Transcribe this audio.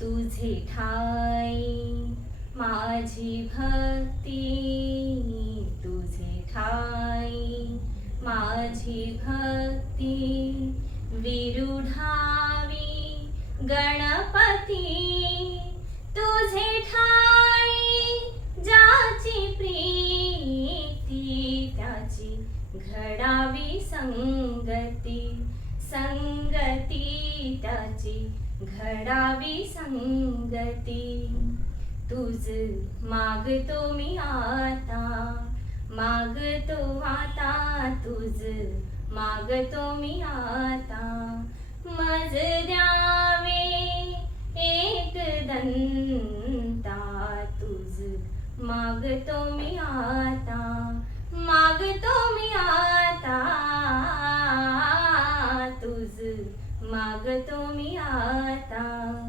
तुझे ठाई माझी भक्ती, तुझे ठाई माझी भक्ती, विरुढावी गणपती, तुझे ठाई ज्याची प्रीती, त्याची घडावी संगती, संगती त्याची घडावी संगती. तुझ मागतो मी आता, मागतो आता, तुझ मागतो मी आता. मज द्यावे एक दंता, तुझ मागतो मी आता, मागतो मी आता, तुझ मागतो मी आता.